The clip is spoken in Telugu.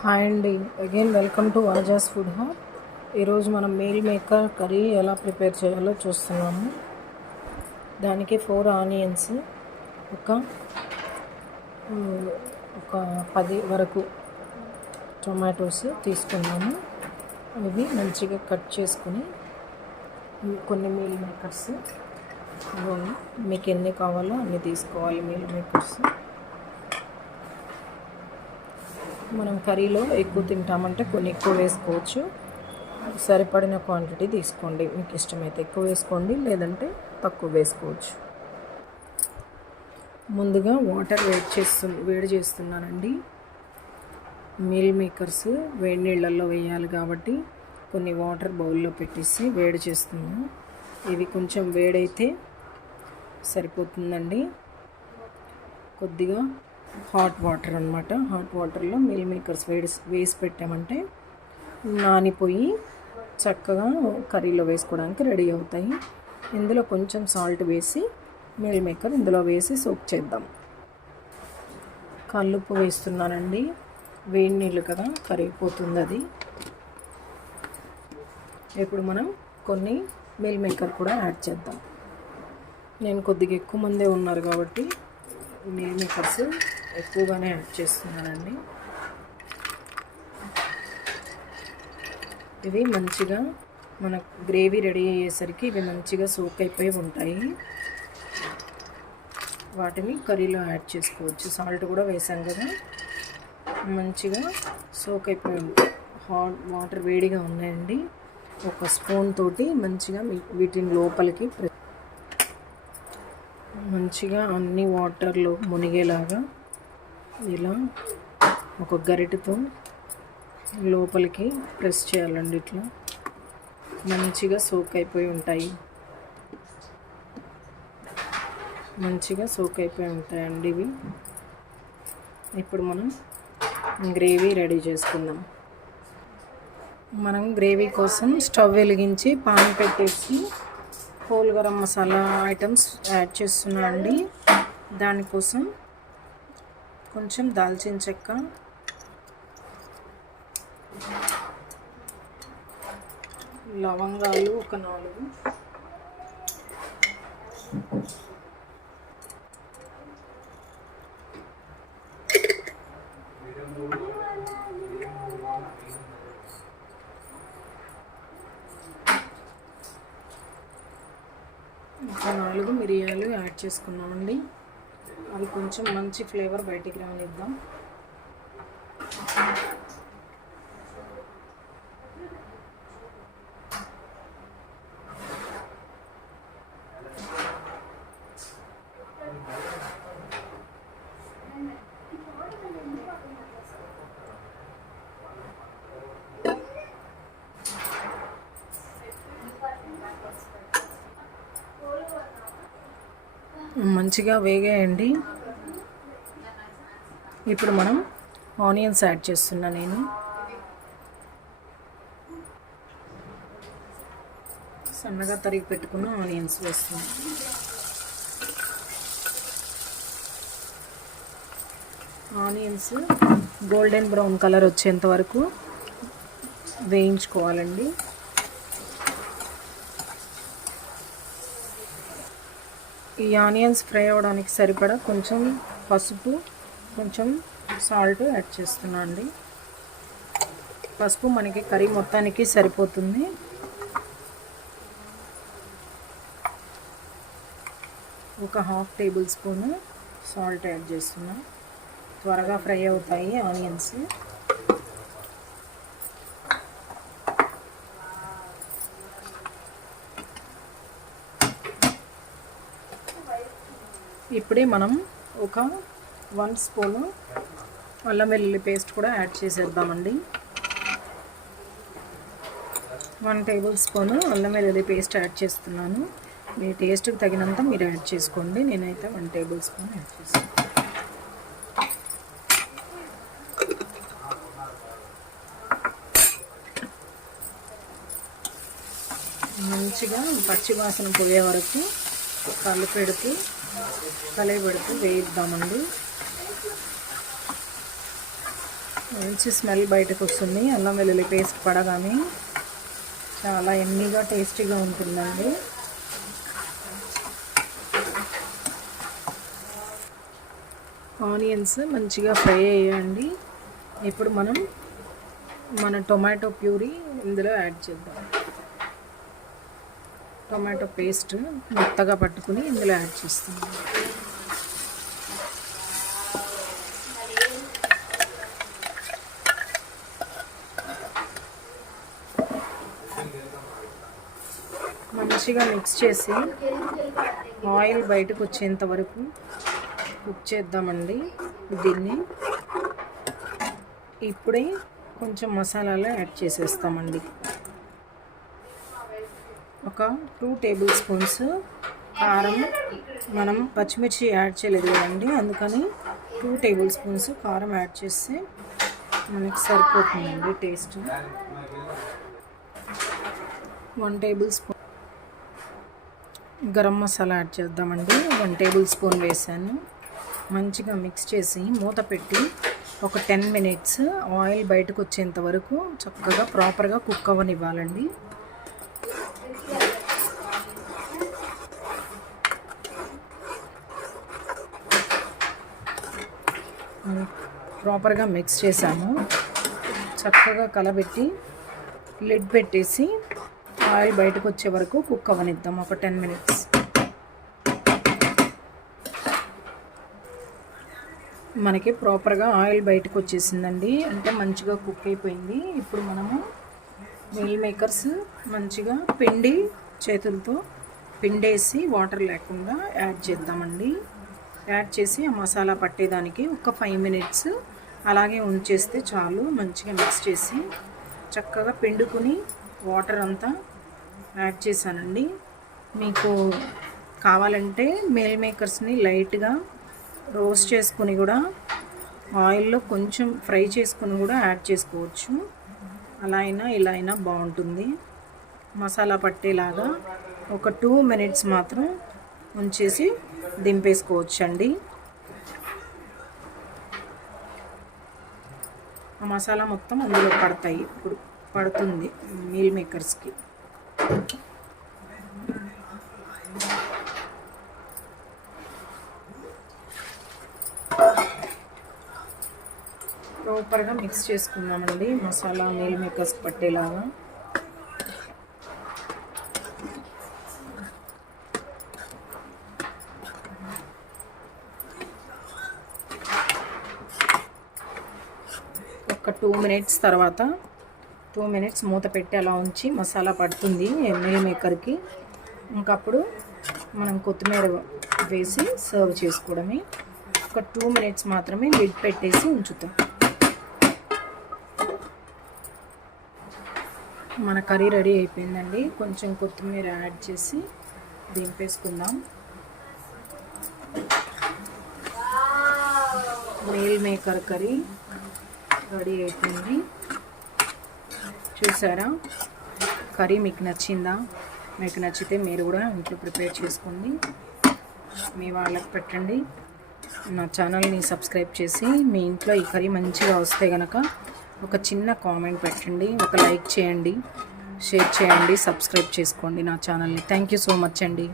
హాయ్ అండి, again welcome to Vanaja's food hub. ఈరోజు మనం మీల్ మేకర్ కర్రీ ఎలా ప్రిపేర్ చేయాలో చూస్తున్నాము. దానికి 4 ఆనియన్స్, ఒక ఒక 10 వరకు టొమాటోస్ తీసుకున్నాము. అవి మంచిగా కట్ చేసుకుని కొన్ని మీల్ మేకర్స్, మీకు ఎన్ని కావాలో అన్ని తీసుకోవాలి. మీల్ మేకర్స్ మనం కర్రీలో ఎక్కువ తింటామంటే కొన్ని ఎక్కువ వేసుకోవచ్చు. సరిపడిన క్వాంటిటీ తీసుకోండి. మీకు ఇష్టమైతే ఎక్కువ వేసుకోండి, లేదంటే తక్కువ వేసుకోవచ్చు. ముందుగా వాటర్ వేడి చేస్తున్నానండి. మీల్ మేకర్స్ వేడి నీళ్ళల్లో వేయాలి కాబట్టి కొన్ని వాటర్ బౌల్లో పెట్టేసి వేడి చేస్తున్నాను. ఇవి కొంచెం వేడైతే సరిపోతుందండి. కొద్దిగా హాట్ వాటర్ అన్నమాట. హాట్ వాటర్లో మీల్ మేకర్స్ వేసి పెట్టామంటే నానిపోయి చక్కగా కర్రీలో వేసుకోవడానికి రెడీ అవుతాయి. ఇందులో కొంచెం సాల్ట్ వేసి మీల్ మేకర్ ఇందులో వేసి సోక్ చేద్దాం. కల్లుప్పు వేస్తున్నానండి. వేడి నీళ్ళు కదా, కరిగిపోతుంది అది. ఇప్పుడు మనం కొన్ని మీల్ మేకర్ కూడా యాడ్ చేద్దాం. నేను కొద్దిగా ఎక్కువ మందే ఉన్నారు కాబట్టి మీల్ మేకర్స్ ఎక్కువగానే యాడ్ చేస్తున్నానండి. ఇవి మంచిగా మన గ్రేవీ రెడీ అయ్యేసరికి ఇవి మంచిగా సోక్ అయిపోయి ఉంటాయి. వాటిని కర్రీలో యాడ్ చేసుకోవచ్చు. సాల్ట్ కూడా వేసాం కదా, మంచిగా సోక్ అయిపోయి ఉంటాయి. హాట్ వాటర్ వేడిగా ఉన్నాయండి. ఒక స్పూన్ తోటి మంచిగా వీటిని లోపలికి మంచిగా అన్ని వాటర్లో మునిగేలాగా ఇలా ఒక గరిటెతో లోపలికి ప్రెస్ చేయాలండి. ఇట్లా మంచిగా సోక్ అయిపోయి ఉంటాయి. మంచిగా సోక్ అయిపోయి ఉంటాయండి ఇవి. ఇప్పుడు మనం గ్రేవీ రెడీ చేసుకుందాం. మనం గ్రేవీ కోసం స్టవ్ వెలిగించి పాన్ పెట్టేసి whole garam masala items add చేస్తున్నా అండి. దానికోసం కొంచెం దాల్చిన చెక్క, లవంగాలు ఒక 4, ఒక 4 మిరియాలు యాడ్ చేసుకున్నామండి. అవి కొంచెం మంచి ఫ్లేవర్ బయటికి రానిద్దాం. మంచిగా వేగాయండి. ఇప్పుడు మనం ఆనియన్స్ యాడ్ చేస్తున్నా. నేను సన్నగా తరిగి పెట్టుకున్న ఆనియన్స్ వేస్తున్నాను. ఆనియన్స్ గోల్డెన్ బ్రౌన్ కలర్ వచ్చేంత వరకు వేయించుకోవాలండి. ఈ ఆనియన్స్ ఫ్రై అవ్వడానికి సరిపడా కొంచెం పసుపు, కొంచెం సాల్ట్ యాడ్ చేస్తున్నా అండి. పసుపు మనకి కర్రీ మొత్తానికి సరిపోతుంది. ఒక 1/2 టేబుల్ స్పూన్ సాల్ట్ యాడ్ చేస్తున్నా. త్వరగా ఫ్రై అవుతాయి ఆనియన్స్. ఇప్పుడే మనం ఒక 1 స్పూను అల్లం వెల్లుల్లి పేస్ట్ కూడా యాడ్ చేసేద్దామండి. 1 టేబుల్ స్పూను అల్లం వెల్లుల్లి పేస్ట్ యాడ్ చేస్తున్నాను. మీ టేస్ట్కి తగినంత మీరు యాడ్ చేసుకోండి. నేనైతే 1 టేబుల్ స్పూన్ యాడ్ చేస్తాను. మంచిగా పచ్చి వాసన పోయే వరకు కలిపెడుతూ వేయిద్దామండి. మంచి స్మెల్ బయటకు వస్తుంది. అల్లం వెల్లుల్లి పేస్ట్ పడగానే చాలా ఎమ్మీగా టేస్టీగా ఉంటుందండి. ఆనియన్స్ మంచిగా ఫ్రై అయ్యాయండి. ఇప్పుడు మనం మన టొమాటో ప్యూరీ ఇందులో యాడ్ చేద్దాం. టొమాటో పేస్ట్ మెత్తగా పట్టుకుని ఇందులో యాడ్ చేస్తున్నాం. మంచిగా మిక్స్ చేసి ఆయిల్ బయటకు వచ్చేంత వరకు కుక్ చేద్దామండి దీన్ని. ఇప్పుడే కొంచెం మసాలాలు యాడ్ చేసేస్తామండి. ఒక 2 టేబుల్ స్పూన్స్ కారం, మనం పచ్చిమిర్చి యాడ్ చేయలేదు కదండి, అందుకని 2 టేబుల్ స్పూన్స్ కారం యాడ్ చేస్తే మనకి సరిపోతుందండి taste. 1 table spoon garam masala add చేద్దామండి. 1 టేబుల్ స్పూన్ వేసాను. మంచిగా మిక్స్ చేసి మూత పెట్టి ఒక 10 మినిట్స్ ఆయిల్ బయటకు వచ్చేంత వరకు చక్కగా ప్రాపర్గా కుక్ అవ్వనివ్వాలండి. ప్రాపర్గా మిక్స్ చేసాము. చక్కగా కలబెట్టి లిడ్ పెట్టేసి ఆయిల్ బయటకు వచ్చే వరకు కుక్ అవ్వనిద్దాం ఒక 10 మినిట్స్. మనకి ప్రాపర్గా ఆయిల్ బయటకు వచ్చేసిందండి, అంటే మంచిగా కుక్ అయిపోయింది. ఇప్పుడు మనము మీల్ మేకర్స్ మంచిగా పిండి చేతులతో పిండేసి వాటర్ లేకుండా యాడ్ చేద్దామండి. యాడ్ చేసి ఆ మసాలా పట్టేదానికి ఒక 5 మినిట్స్ అలాగే ఉంచేస్తే చాలు. మంచిగా మిక్స్ చేసి చక్కగా పిండుకుని వాటర్ అంతా యాడ్ చేశానండి. మీకు కావాలంటే మీల్ మేకర్స్ని లైట్గా రోస్ట్ చేసుకుని కూడా ఆయిల్లో కొంచెం ఫ్రై చేసుకుని కూడా యాడ్ చేసుకోవచ్చు. అలా అయినా ఇలా అయినా బాగుంటుంది. మసాలా పట్టేలాగా ఒక 2 మినిట్స్ మాత్రం ఉంచేసి దింపేసుకోవచ్చు అండి. ఆ మసాలా మొత్తం అందులో పడతాయి, ఇప్పుడు పడుతుంది మీల్ మేకర్స్కి. ప్రాపర్గా మిక్స్ చేసుకుందామండి మసాలా మీల్ మేకర్స్ పట్టేలాగా. ఒక 2 మినిట్స్ తర్వాత 2 మినిట్స్ మూత పెట్టి అలా ఉంచి మసాలా పడుతుంది మీల్ మేకర్కి. ఇంకప్పుడు మనం కొత్తిమీర వేసి సర్వ్ చేసుకోవడమే. ఒక 2 మినిట్స్ మాత్రమే లిడ్ పెట్టేసి ఉంచుతాం. మన కర్రీ రెడీ అయిపోయిందండి. కొంచెం కొత్తిమీర యాడ్ చేసి దింపేసుకుందాం. మీల్ మేకర్ కర్రీ రెడీ అయిపోయింది. చూసారా, కర్రీ మీకు నచ్చిందా? మీకు నచ్చితే మీరు కూడా ఇంట్లో ప్రిపేర్ చేసుకోండి, మీ వాళ్ళకి పెట్టండి. నా ఛానల్ని సబ్స్క్రైబ్ చేసి మీ ఇంట్లో ఈ కర్రీ మంచిగా వస్తే కనుక ఒక చిన్న కామెంట్ పెట్టండి, ఒక లైక్ చేయండి, షేర్ చేయండి, సబ్స్క్రైబ్ చేసుకోండి నా ఛానల్ని. థ్యాంక్ యూ సో మచ్ అండి.